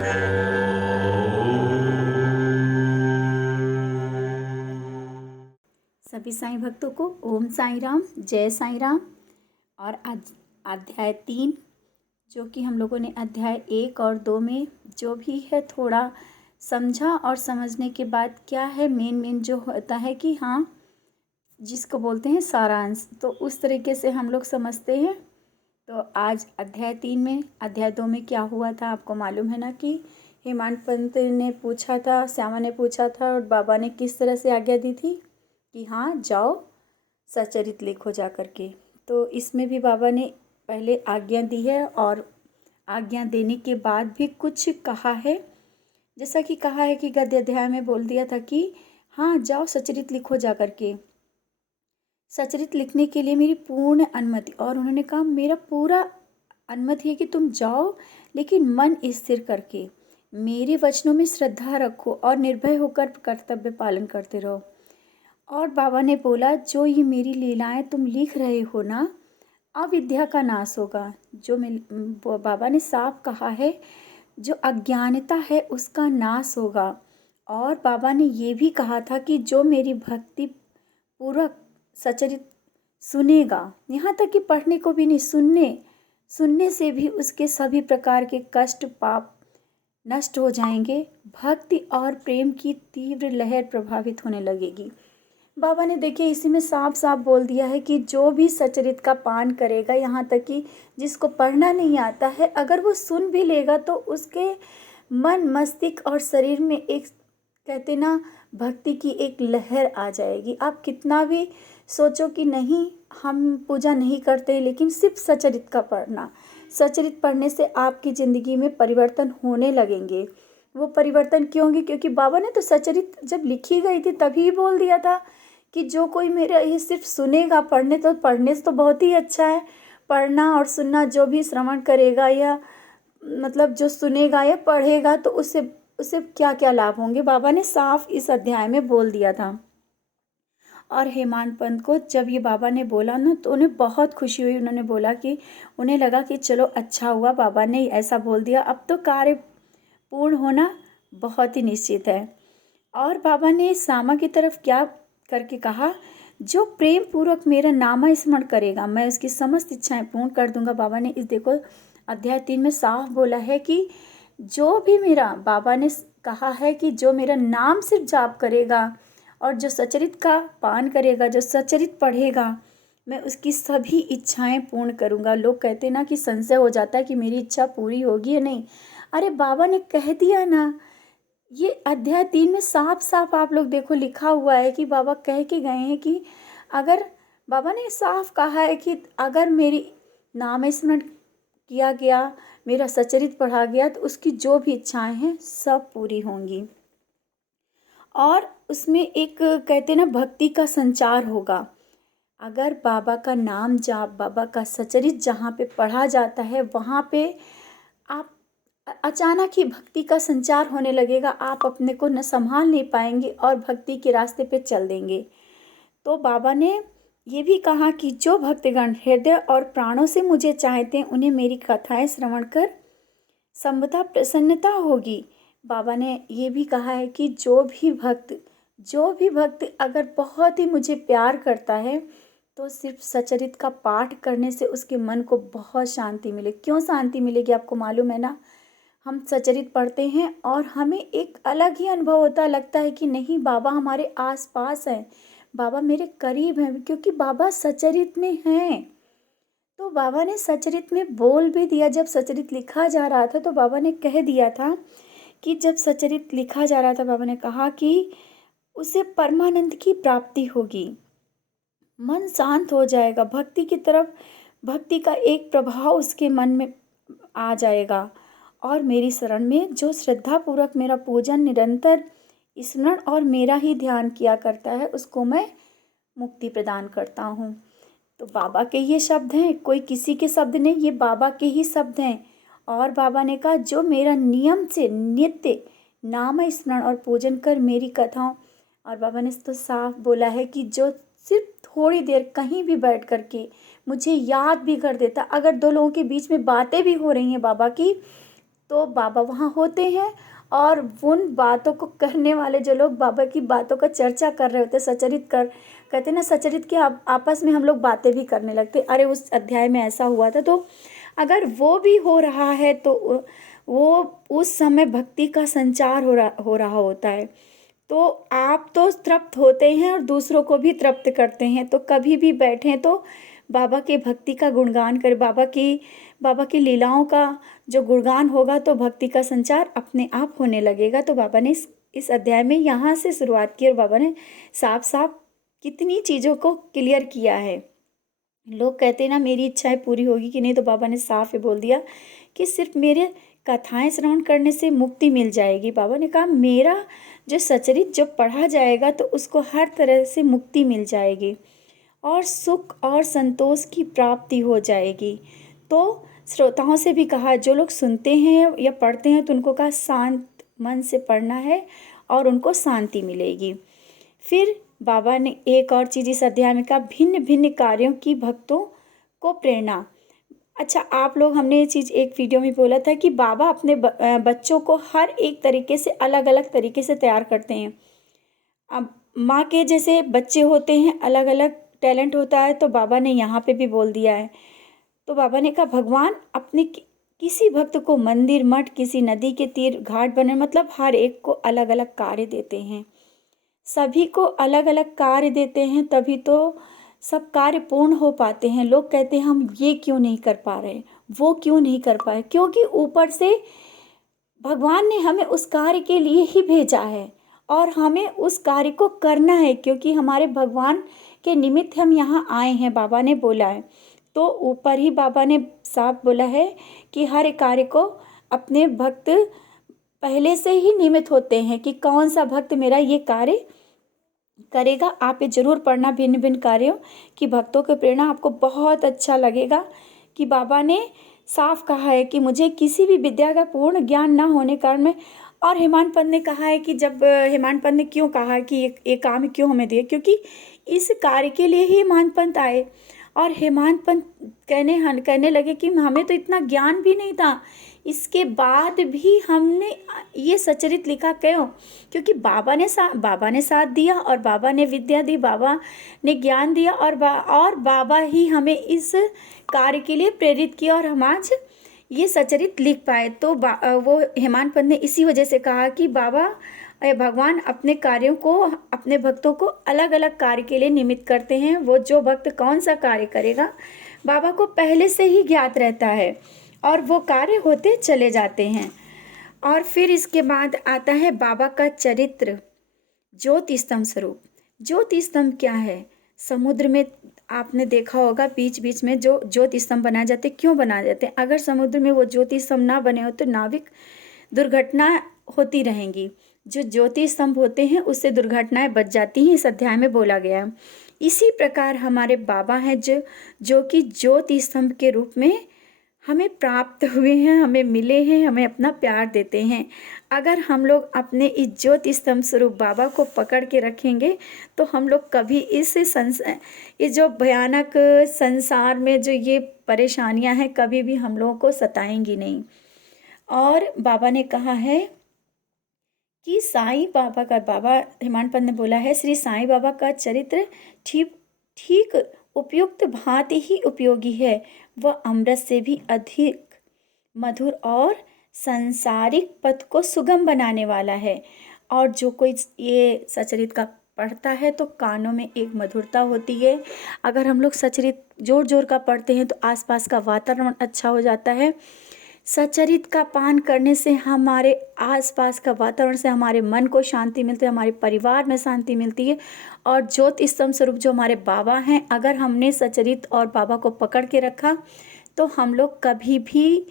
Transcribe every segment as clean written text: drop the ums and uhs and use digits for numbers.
सभी साईं भक्तों को ओम साईं राम, जय साईं राम। और आज अध्याय 3, जो कि हम लोगों ने अध्याय 1 और 2 में जो भी है थोड़ा समझा, और समझने के बाद क्या है मेन जो होता है कि हाँ, जिसको बोलते हैं सारांश, तो उस तरीके से हम लोग समझते हैं। तो आज अध्याय 3 में, अध्याय 2 में क्या हुआ था आपको मालूम है ना, कि हेमांत पंत ने पूछा था, श्यामा ने पूछा था, और बाबा ने किस तरह से आज्ञा दी थी कि हाँ जाओ सचरित लिखो जा कर के। तो इसमें भी बाबा ने पहले आज्ञा दी है, और आज्ञा देने के बाद भी कुछ कहा है। जैसा कि कहा है कि गद्य अध्याय में बोल दिया था कि हाँ जाओ सचरित लिखो जा कर के, सचरित लिखने के लिए मेरी पूर्ण अनुमति। और उन्होंने कहा मेरा पूरा अनुमति है कि तुम जाओ, लेकिन मन स्थिर करके मेरे वचनों में श्रद्धा रखो और निर्भय होकर कर्तव्य पालन करते रहो। और बाबा ने बोला जो ये मेरी लीलाएं तुम लिख रहे हो ना, अविद्या का नाश होगा। जो बाबा ने साफ कहा है, जो अज्ञानता है उसका नाश होगा। और बाबा ने ये भी कहा था कि जो मेरी भक्ति पूर्वक सचरित सुनेगा, यहाँ तक कि पढ़ने को भी नहीं, सुनने से भी उसके सभी प्रकार के कष्ट पाप नष्ट हो जाएंगे। भक्ति और प्रेम की तीव्र लहर प्रभावित होने लगेगी। बाबा ने देखिए इसी में साफ साफ बोल दिया है कि जो भी सचरित का पान करेगा, यहाँ तक कि जिसको पढ़ना नहीं आता है, अगर वो सुन भी लेगा तो उसके मन मस्तिष्क और शरीर में एक, कहते ना, भक्ति की एक लहर आ जाएगी। आप कितना भी सोचो कि नहीं हम पूजा नहीं करते, लेकिन सिर्फ सचरित का पढ़ना, सचरित पढ़ने से आपकी ज़िंदगी में परिवर्तन होने लगेंगे। वो परिवर्तन क्यों होंगे? क्योंकि बाबा ने तो सचरित जब लिखी गई थी तभी बोल दिया था कि जो कोई मेरा ये सिर्फ सुनेगा, पढ़ने से तो बहुत ही अच्छा है, पढ़ना और सुनना, जो भी श्रवण करेगा या मतलब जो सुनेगा या पढ़ेगा तो उससे उससे क्या क्या लाभ होंगे, बाबा ने साफ इस अध्याय में बोल दिया था। और हेमांत पंत को जब ये बाबा ने बोला ना, तो उन्हें बहुत खुशी हुई। उन्होंने बोला कि उन्हें लगा कि चलो अच्छा हुआ बाबा ने ऐसा बोल दिया, अब तो कार्य पूर्ण होना बहुत ही निश्चित है। और बाबा ने श्यामा की तरफ क्या करके कहा, जो प्रेम पूर्वक मेरा नाम स्मरण करेगा मैं उसकी समस्त इच्छाएं पूर्ण कर दूंगा। बाबा ने इस देखो अध्याय 3 में साफ बोला है कि जो भी मेरा, बाबा ने कहा है कि जो मेरा नाम सिर्फ जाप करेगा और जो सचरित का पान करेगा, जो सचरित पढ़ेगा, मैं उसकी सभी इच्छाएं पूर्ण करूंगा। लोग कहते ना कि संशय हो जाता है कि मेरी इच्छा पूरी होगी या नहीं। अरे बाबा ने कह दिया ना, ये अध्याय 3 में साफ साफ आप लोग देखो लिखा हुआ है कि बाबा कह के गए हैं कि अगर, बाबा ने साफ कहा है कि अगर मेरी नाम स्मरण किया गया, मेरा सचरित पढ़ा गया, तो उसकी जो भी इच्छाएं हैं सब पूरी होंगी। और उसमें एक, कहते ना, भक्ति का संचार होगा। अगर बाबा का नाम जाप, बाबा का सचरित जहाँ पे पढ़ा जाता है, वहाँ पे आप अचानक ही भक्ति का संचार होने लगेगा। आप अपने को न संभाल नहीं पाएंगे और भक्ति के रास्ते पे चल देंगे। तो बाबा ने ये भी कहा कि जो भक्तगण हृदय और प्राणों से मुझे चाहते हैं, उन्हें मेरी कथाएं श्रवण कर सर्वथा प्रसन्नता होगी। बाबा ने ये भी कहा है कि जो भी भक्त अगर बहुत ही मुझे प्यार करता है, तो सिर्फ सचरित का पाठ करने से उसके मन को बहुत शांति मिले। क्यों शांति मिलेगी आपको मालूम है ना? हम सचरित पढ़ते हैं और हमें एक अलग ही अनुभव होता है, लगता है कि नहीं बाबा हमारे आसपास हैं, बाबा मेरे करीब हैं, क्योंकि बाबा सचरित में हैं। तो बाबा ने सचरित में बोल भी दिया, जब सचरित लिखा जा रहा था तो बाबा ने कह दिया था कि जब सचरित लिखा जा रहा था, बाबा ने कहा कि उसे परमानंद की प्राप्ति होगी, मन शांत हो जाएगा, भक्ति की तरफ, भक्ति का एक प्रभाव उसके मन में आ जाएगा। और मेरी शरण में जो श्रद्धा पूर्वक मेरा पूजन, निरंतर स्मरण और मेरा ही ध्यान किया करता है, उसको मैं मुक्ति प्रदान करता हूँ। तो बाबा के ये शब्द हैं, कोई किसी के शब्द नहीं, ये बाबा के ही शब्द हैं। और बाबा ने कहा जो मेरा नियम से नित्य नाम स्मरण और पूजन कर मेरी कथाओं, और बाबा ने तो साफ बोला है कि जो सिर्फ थोड़ी देर कहीं भी बैठ करके मुझे याद भी कर देता, अगर दो लोगों के बीच में बातें भी हो रही हैं बाबा की, तो बाबा वहाँ होते हैं और उन बातों को करने वाले जो लोग बाबा की बातों का चर्चा कर रहे होते, सचरित कर कहते हैं ना, सचरित के आपस में हम लोग बातें भी करने लगते, अरे उस अध्याय में ऐसा हुआ था। तो अगर वो भी हो रहा है तो वो उस समय भक्ति का संचार हो रहा होता है। तो आप तो तृप्त होते हैं और दूसरों को भी तृप्त करते हैं। तो कभी भी बैठें तो बाबा के भक्ति का गुणगान करें, बाबा की लीलाओं का जो गुणगान होगा तो भक्ति का संचार अपने आप होने लगेगा। तो बाबा ने इस अध्याय में यहाँ से शुरुआत की और बाबा ने साफ साफ कितनी चीज़ों को क्लियर किया है। लोग कहते हैं ना मेरी इच्छाएं पूरी होगी कि नहीं, तो बाबा ने साफ ही बोल दिया कि सिर्फ मेरे कथाएं श्रवण करने से मुक्ति मिल जाएगी। बाबा ने कहा मेरा जो सचरित जो पढ़ा जाएगा तो उसको हर तरह से मुक्ति मिल जाएगी और सुख और संतोष की प्राप्ति हो जाएगी। तो श्रोताओं से भी कहा, जो लोग सुनते हैं या पढ़ते हैं तो उनको कहा शांत मन से पढ़ना है और उनको शांति मिलेगी। फिर बाबा ने एक और चीज़ इस अध्याय में कहा, भिन्न भिन्न कार्यों की भक्तों को प्रेरणा। अच्छा, आप लोग, हमने ये चीज़ एक वीडियो में बोला था कि बाबा अपने बच्चों को हर एक तरीके से अलग अलग तरीके से तैयार करते हैं। अब माँ के जैसे बच्चे होते हैं, अलग अलग टैलेंट होता है, तो बाबा ने यहाँ पे भी बोल दिया है। तो बाबा ने कहा भगवान अपने किसी भक्त को मंदिर, मठ, किसी नदी के तीर, घाट बने, मतलब हर एक को अलग अलग कार्य देते हैं। सभी को अलग अलग कार्य देते हैं, तभी तो सब कार्य पूर्ण हो पाते हैं। लोग कहते हैं हम ये क्यों नहीं कर पा रहे, वो क्यों नहीं कर पाए, क्योंकि ऊपर से भगवान ने हमें उस कार्य के लिए ही भेजा है और हमें उस कार्य को करना है, क्योंकि हमारे भगवान के निमित्त हम यहाँ आए हैं, बाबा ने बोला है। तो ऊपर ही बाबा ने साफ बोला है कि हर कार्य को अपने भक्त पहले से ही निमित्त होते हैं कि कौन सा भक्त मेरा ये कार्य करेगा। आप ये जरूर पढ़ना, भिन्न भिन्न कार्यों की भक्तों की प्रेरणा, आपको बहुत अच्छा लगेगा कि बाबा ने साफ कहा है कि मुझे किसी भी विद्या का पूर्ण ज्ञान ना होने कारण में। और हेमांत पंत ने कहा है कि जब हेमांत पंत ने क्यों कहा कि ये काम क्यों हमें दिए, क्योंकि इस कार्य के लिए ही हेमांत पंत आए। और हेमांत पंत कहने लगे कि हमें तो इतना ज्ञान भी नहीं था, इसके बाद भी हमने ये सचरित लिखा क्यों, क्योंकि बाबा ने साथ दिया और बाबा ने विद्या दी, बाबा ने ज्ञान दिया और बाबा ही हमें इस कार्य के लिए प्रेरित किया और हम आज ये सचरित लिख पाए। तो वो हेमांत पंत ने इसी वजह से कहा कि भगवान अपने कार्यों को, अपने भक्तों को अलग अलग कार्य के लिए निमित्त करते हैं। वो जो भक्त कौन सा कार्य करेगा बाबा को पहले से ही ज्ञात रहता है और वो कार्य होते चले जाते हैं। और फिर इसके बाद आता है बाबा का चरित्र, ज्योति स्तंभ स्वरूप। ज्योति स्तंभ क्या है? समुद्र में आपने देखा होगा बीच बीच में जो ज्योति स्तंभ बनाए जाते, क्यों बनाए जाते हैं? अगर समुद्र में वो ज्योति स्तंभ ना बने हो तो नाविक दुर्घटना होती रहेंगी। जो ज्योति स्तंभ होते हैं उससे दुर्घटनाएं बच जाती हैं, इस अध्याय में बोला गया है। इसी प्रकार हमारे बाबा हैं जो कि ज्योति स्तंभ के रूप में हमें प्राप्त हुए हैं, हमें मिले हैं, हमें अपना प्यार देते हैं। अगर हम लोग अपने इस ज्योति स्तंभ स्वरूप बाबा को पकड़ के रखेंगे तो हम लोग कभी इस जो भयानक संसार में जो ये परेशानियां हैं कभी भी हम लोगों को सताएंगी नहीं। और बाबा ने कहा है कि बाबा हेमांत पंत ने बोला है, श्री साईं बाबा का चरित्र ठीक उपयुक्त भांति ही उपयोगी है। वह अमृत से भी अधिक मधुर और सांसारिक पथ को सुगम बनाने वाला है। और जो कोई ये सचरित का पढ़ता है तो कानों में एक मधुरता होती है। अगर हम लोग सचरित जोर जोर का पढ़ते हैं तो आसपास का वातावरण अच्छा हो जाता है। सचरित का पान करने से हमारे आसपास का वातावरण से हमारे मन को शांति मिलती है, हमारे परिवार में शांति मिलती है। और ज्योति स्तंभ स्वरूप जो हमारे बाबा हैं, अगर हमने सचरित और बाबा को पकड़ के रखा तो हम लोग कभी भी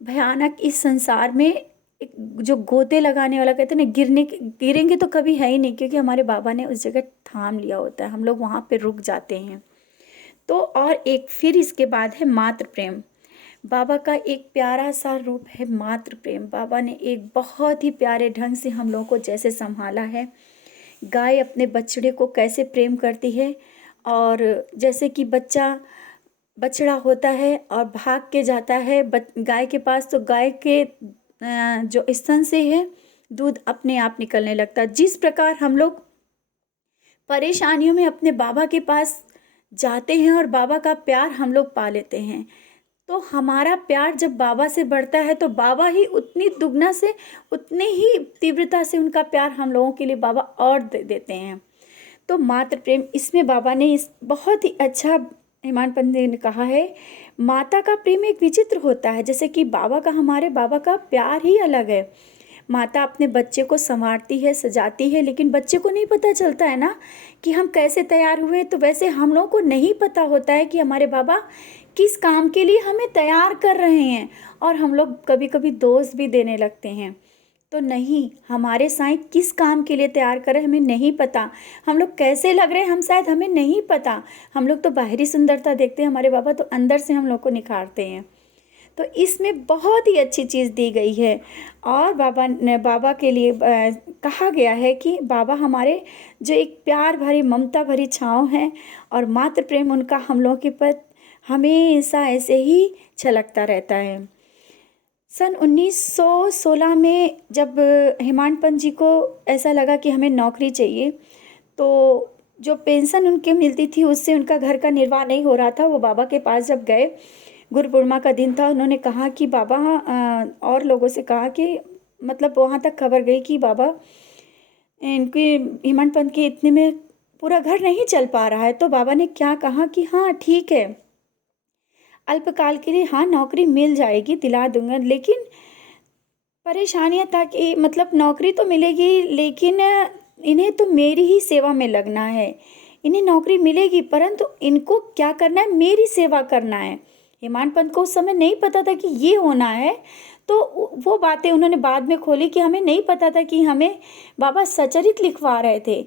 भयानक इस संसार में जो गोते लगाने वाला कहते हैं ना, गिरेंगे तो कभी है ही नहीं, क्योंकि हमारे बाबा ने उस जगह थाम लिया होता है, हम लोग वहाँ पे रुक जाते हैं। तो और एक फिर इसके बाद है मातृ प्रेम। बाबा का एक प्यारा सा रूप है मातृ प्रेम। बाबा ने एक बहुत ही प्यारे ढंग से हम लोगों को जैसे संभाला है। गाय अपने बछड़े को कैसे प्रेम करती है, और जैसे कि बछड़ा होता है और भाग के जाता है गाय के पास, तो गाय के जो स्तन से है दूध अपने आप निकलने लगता है। जिस प्रकार हम लोग परेशानियों में अपने बाबा के पास जाते हैं और बाबा का प्यार हम लोग पा लेते हैं, तो हमारा प्यार जब बाबा से बढ़ता है तो बाबा ही उतनी दुगना से, उतनी ही तीव्रता से उनका प्यार हम लोगों के लिए बाबा और दे देते हैं। तो मातृ प्रेम, इसमें बाबा ने इस बहुत ही अच्छा हेमांत पंडित ने कहा है, माता का प्रेम एक विचित्र होता है, जैसे कि बाबा का, हमारे बाबा का प्यार ही अलग है। माता अपने बच्चे को संवारती है, सजाती है, लेकिन बच्चे को नहीं पता चलता है ना कि हम कैसे तैयार हुए। तो वैसे हम लोगों को नहीं पता होता है कि हमारे बाबा किस काम के लिए हमें तैयार कर रहे हैं, और हम लोग कभी कभी दोष भी देने लगते हैं। तो नहीं, हमारे साईं किस काम के लिए तैयार कर रहे हैं हमें नहीं पता। हम लोग कैसे लग रहे हैं हम शायद हमें नहीं पता। हम लोग तो बाहरी सुंदरता देखते हैं, हमारे बाबा तो अंदर से हम लोग को निखारते हैं। तो इसमें बहुत ही अच्छी चीज़ दी गई है। और बाबा के लिए कहा गया है कि बाबा हमारे जो एक प्यार भरी, ममता भरी छाँव हैं, और मातृ प्रेम उनका हम लोगों के प्रति हमेशा ऐसे ही छलकता रहता है। सन 1916 में जब हेमांत पंत जी को ऐसा लगा कि हमें नौकरी चाहिए, तो जो पेंशन उनके मिलती थी उससे उनका घर का निर्वाह नहीं हो रहा था। वो बाबा के पास जब गए, गुरु पूर्णिमा का दिन था, उन्होंने कहा कि बाबा, और लोगों से कहा कि मतलब वहाँ तक खबर गई कि बाबा इनके, हेमांत पंत के इतने में पूरा घर नहीं चल पा रहा है। तो बाबा ने क्या कहा कि हाँ ठीक है, अल्पकाल के लिए हाँ नौकरी मिल जाएगी, दिला दूंगा, लेकिन परेशानियाँ था कि मतलब नौकरी तो मिलेगी लेकिन इन्हें तो मेरी ही सेवा में लगना है। इन्हें नौकरी मिलेगी परंतु इनको क्या करना है, मेरी सेवा करना है। हेमांत पंत को उस समय नहीं पता था कि ये होना है। तो वो बातें उन्होंने बाद में खोली कि हमें नहीं पता था कि हमें बाबा सचरित लिखवा रहे थे।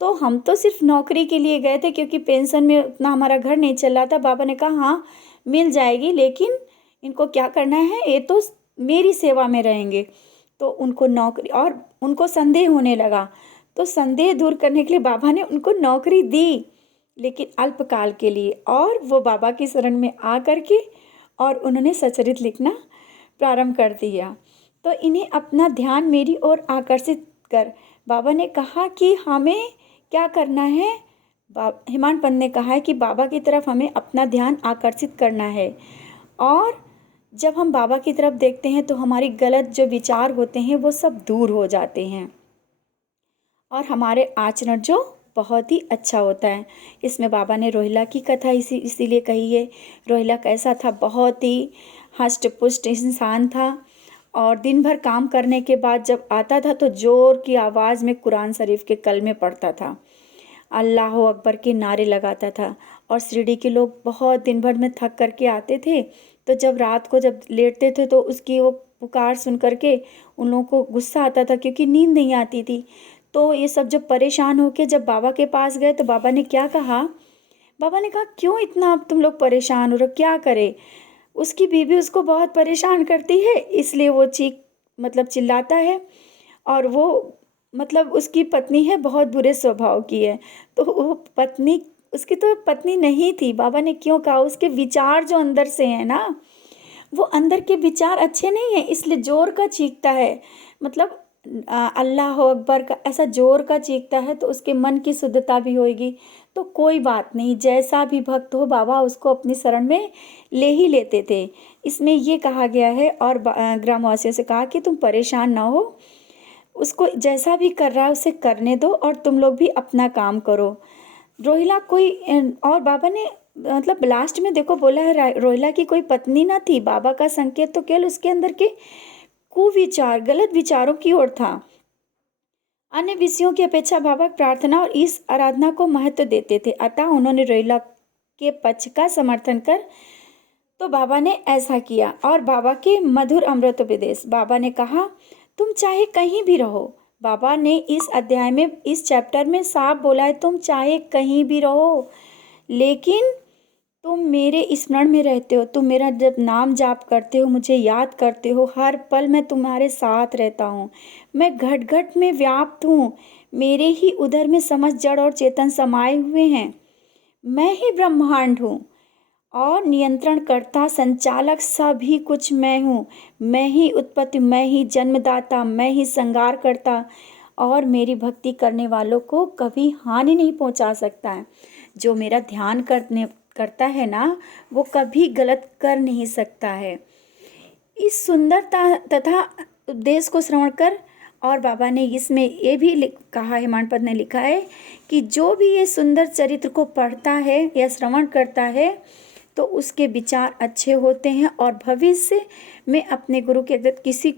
तो हम तो सिर्फ नौकरी के लिए गए थे क्योंकि पेंशन में उतना हमारा घर नहीं चल रहा था। बाबा ने कहा हाँ मिल जाएगी, लेकिन इनको क्या करना है, ये तो मेरी सेवा में रहेंगे। तो उनको नौकरी, और उनको संदेह होने लगा, तो संदेह दूर करने के लिए बाबा ने उनको नौकरी दी, लेकिन अल्पकाल के लिए। और वो बाबा की शरण में आ करके और उन्होंने सचरित लिखना प्रारंभ कर दिया। तो इन्हें अपना ध्यान मेरी ओर आकर्षित कर, बाबा ने कहा कि हमें क्या करना है। हेमांत पंत ने कहा है कि बाबा की तरफ हमें अपना ध्यान आकर्षित करना है, और जब हम बाबा की तरफ देखते हैं तो हमारी गलत जो विचार होते हैं वो सब दूर हो जाते हैं, और हमारे आचरण जो बहुत ही अच्छा होता है। इसमें बाबा ने रोहिला की कथा इसीलिए कही है। रोहिला कैसा था, बहुत ही हष्ट पुष्ट इंसान था, और दिन भर काम करने के बाद जब आता था तो ज़ोर की आवाज़ में कुरान शरीफ के कलमे पढ़ता था, अल्लाह अकबर के नारे लगाता था। और शिरडी के लोग बहुत दिन भर में थक करके आते थे, तो जब रात को जब लेटते थे तो उसकी वो पुकार सुन करके उन लोगों को गुस्सा आता था क्योंकि नींद नहीं आती थी। तो ये सब जब परेशान होके जब बाबा के पास गए तो बाबा ने क्या कहा, बाबा ने कहा क्यों इतना अब तुम लोग परेशान हो रहे हो, क्या करे। उसकी बीवी उसको बहुत परेशान करती है, इसलिए वो मतलब चिल्लाता है, और वो मतलब उसकी पत्नी है बहुत बुरे स्वभाव की है। तो वो पत्नी, उसकी तो पत्नी नहीं थी। बाबा ने क्यों कहा, उसके विचार जो अंदर से हैं ना, वो अंदर के विचार अच्छे नहीं हैं, इसलिए जोर का चीखता है। मतलब अल्लाह अकबर का ऐसा जोर का चीखता है तो उसके मन की शुद्धता भी होगी। तो कोई बात नहीं, जैसा भी भक्त हो बाबा उसको अपनी शरण में ले ही लेते थे, इसमें ये कहा गया है। और ग्रामवासियों से कहा कि तुम परेशान ना हो, उसको जैसा भी कर रहा है उसे करने दो, और तुम लोग भी अपना काम करो। रोहिला कोई, और बाबा ने मतलब लास्ट में देखो बोला है रोहिला की कोई पत्नी ना थी। बाबा का संकेत तो केवल उसके अंदर के कुविचार, गलत विचारों की ओर था। अन्य विषयों की अपेक्षा बाबा प्रार्थना और इस आराधना को महत्व देते थे, अतः उन्होंने रोहिला के पक्ष का समर्थन कर तो बाबा ने ऐसा किया। और बाबा के मधुर अमृत उपदेश, बाबा ने कहा तुम चाहे कहीं भी रहो। बाबा ने इस अध्याय में, इस चैप्टर में साफ बोला है, तुम चाहे कहीं भी रहो लेकिन तुम मेरे स्मरण में रहते हो, तुम मेरा जब नाम जाप करते हो, मुझे याद करते हो, हर पल मैं तुम्हारे साथ रहता हूँ। मैं घट घट में व्याप्त हूँ, मेरे ही उधर में समस्त जड़ और चेतन समाये हुए हैं। मैं ही ब्रह्मांड हूँ, और नियंत्रणकर्ता संचालक सभी कुछ मैं हूँ। मैं ही उत्पत्ति, मैं ही जन्मदाता, मैं ही संहार करता और मेरी भक्ति करने वालों को कभी हानि नहीं पहुँचा सकता है। जो मेरा ध्यान करता है ना, वो कभी गलत कर नहीं सकता है। इस सुंदरता तथा उपदेश को श्रवण कर, और बाबा ने इसमें ये भी कहा, हेमाडपंत ने लिखा है कि जो भी ये सुंदर चरित्र को पढ़ता है या श्रवण करता है तो उसके विचार अच्छे होते हैं और भविष्य में अपने गुरु के अगत किसी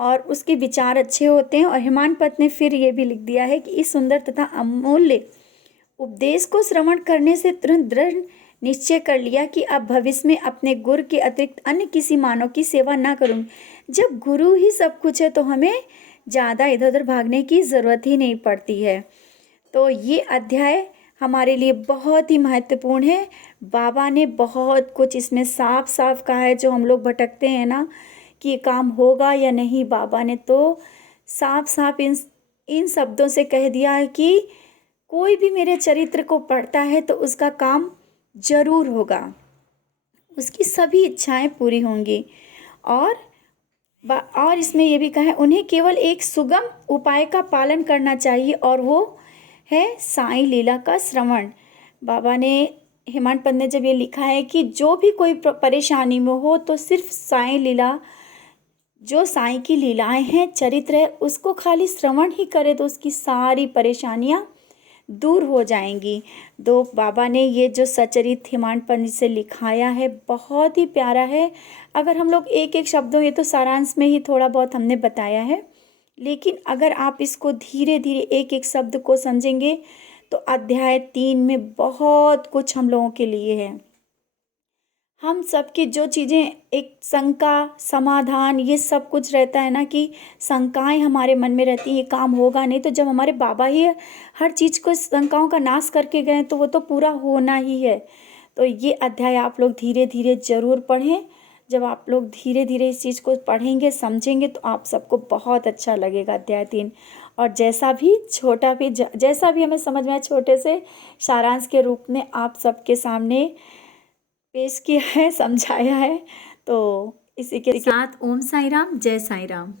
और उसके विचार अच्छे होते हैं। और हेमाडपंत ने फिर ये भी लिख दिया है कि इस सुंदर तथा अमूल्य उपदेश को श्रवण करने से तुरंत दृढ़ निश्चय कर लिया कि अब भविष्य में अपने गुरु के अतिरिक्त अन्य किसी मानव की सेवा ना करूँगी। जब गुरु ही सब कुछ है तो हमें ज़्यादा इधर उधर भागने की ज़रूरत ही नहीं पड़ती है। तो ये अध्याय हमारे लिए बहुत ही महत्वपूर्ण है। बाबा ने बहुत कुछ इसमें साफ साफ कहा है। जो हम लोग भटकते हैं ना कि ये काम होगा या नहीं, बाबा ने तो साफ साफ इन शब्दों से कह दिया है कि कोई भी मेरे चरित्र को पढ़ता है तो उसका काम जरूर होगा, उसकी सभी इच्छाएं पूरी होंगी। और इसमें यह भी कहा है उन्हें केवल एक सुगम उपाय का पालन करना चाहिए और वो है साईं लीला का श्रवण। बाबा ने, हेमाडपंत ने जब ये लिखा है कि जो भी कोई परेशानी में हो तो सिर्फ साईं लीला, जो साईं की लीलाएं हैं, चरित्र है, उसको खाली श्रवण ही करे तो उसकी सारी परेशानियां दूर हो जाएंगी। तो बाबा ने ये जो सचरित हेमाडपंत से लिखाया है बहुत ही प्यारा है। अगर हम लोग एक एक शब्दों, ये तो सारांश में ही थोड़ा बहुत हमने बताया है, लेकिन अगर आप इसको धीरे धीरे एक एक शब्द को समझेंगे तो अध्याय 3 में बहुत कुछ हम लोगों के लिए है। हम सबकी जो चीज़ें, एक शंका समाधान, ये सब कुछ रहता है ना कि शंकाएं हमारे मन में रहती हैं, ये काम होगा नहीं। तो जब हमारे बाबा ही हर चीज़ को, शंकाओं का नाश करके गए तो वो तो पूरा होना ही है। तो ये अध्याय आप लोग धीरे धीरे ज़रूर पढ़ें। जब आप लोग धीरे धीरे इस चीज़ को पढ़ेंगे, समझेंगे तो आप सबको बहुत अच्छा लगेगा अध्याय 3। और जैसा भी छोटा भी जैसा भी हमें समझ में आए, छोटे से सारांश के रूप में आप सबके सामने पेश किया है, समझाया है। तो इसी के साथ ओम साई राम, जय साई राम।